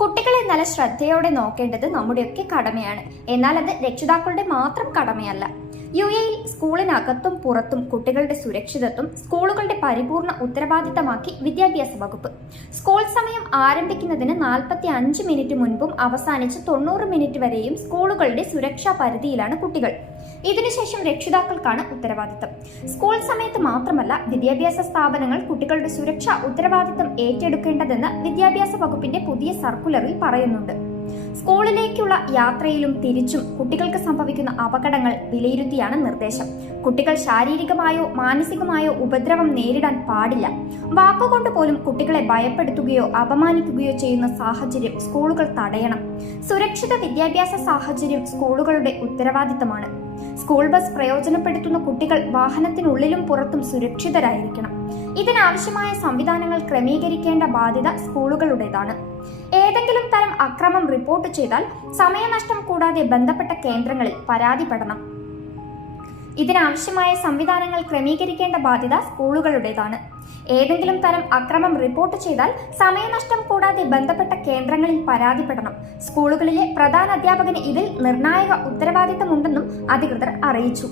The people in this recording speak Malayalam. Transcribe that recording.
കുട്ടികളെ നല്ല ശ്രദ്ധയോടെ നോക്കേണ്ടത് നമ്മുടെയൊക്കെ കടമയാണ്. എന്നാൽ അത് രക്ഷിതാക്കളുടെ മാത്രം കടമയല്ല. യുഎഇയിൽ സ്കൂളിനകത്തും പുറത്തും കുട്ടികളുടെ സുരക്ഷിതത്വം സ്കൂളുകളുടെ പരിപൂർണ ഉത്തരവാദിത്തമാക്കി വിദ്യാഭ്യാസ വകുപ്പ്. സ്കൂൾ സമയം ആരംഭിക്കുന്നതിന് 45 മിനിറ്റ് മുൻപും അവസാനിച്ച് 90 മിനിറ്റ് വരെയും സ്കൂളുകളുടെ സുരക്ഷാ പരിധിയിലാണ് കുട്ടികൾ. ഇതിനുശേഷം രക്ഷിതാക്കൾക്കാണ് ഉത്തരവാദിത്തം. സ്കൂൾ സമയത്ത് മാത്രമല്ല, വിദ്യാഭ്യാസ സ്ഥാപനങ്ങൾ കുട്ടികളുടെ സുരക്ഷാ ഉത്തരവാദിത്തം ഏറ്റെടുക്കേണ്ടതെന്ന് വിദ്യാഭ്യാസ വകുപ്പിന്റെ പുതിയ സർക്കുലറിൽ പറയുന്നുണ്ട്. സ്കൂളിലേക്കുള്ള യാത്രയിലും തിരിച്ചും കുട്ടികൾക്ക് സംഭവിക്കുന്ന അപകടങ്ങൾ വിലയിരുത്തിയാണ് നിർദ്ദേശം. കുട്ടികൾ ശാരീരികമായോ മാനസികമായോ ഉപദ്രവം നേരിടാൻ പാടില്ല. വാക്കുകൊണ്ട് പോലും കുട്ടികളെ ഭയപ്പെടുത്തുകയോ അപമാനിക്കുകയോ ചെയ്യുന്ന സാഹചര്യം സ്കൂളുകൾ തടയണം. സുരക്ഷിത വിദ്യാഭ്യാസ സാഹചര്യം സ്കൂളുകളുടെ ഉത്തരവാദിത്തമാണ്. സ്കൂൾ ബസ് പ്രയോജനപ്പെടുത്തുന്ന കുട്ടികൾ വാഹനത്തിനുള്ളിലും പുറത്തും സുരക്ഷിതരായിരിക്കണം. ഇതിനാവശ്യമായ സംവിധാനങ്ങൾ ക്രമീകരിക്കേണ്ട ബാധ്യത സ്കൂളുകളുടേതാണ്. ഏതെങ്കിലും തരം അക്രമം റിപ്പോർട്ട് ചെയ്താൽ സമയനഷ്ടം കൂടാതെ ബന്ധപ്പെട്ട കേന്ദ്രങ്ങളിൽ പരാതിപ്പെടണം. ഇതിനാവശ്യമായ സംവിധാനങ്ങൾ ക്രമീകരിക്കേണ്ട ബാധ്യത സ്കൂളുകളുടേതാണ്. ഏതെങ്കിലും തരം അക്രമം റിപ്പോർട്ട് ചെയ്താൽ സമയനഷ്ടം കൂടാതെ ബന്ധപ്പെട്ട കേന്ദ്രങ്ങളിൽ പരാതിപ്പെടണം. സ്കൂളുകളിലെ പ്രധാന അധ്യാപകന് ഇതിൽ നിർണായക ഉത്തരവാദിത്തമുണ്ടെന്നും അധികൃതർ അറിയിച്ചു.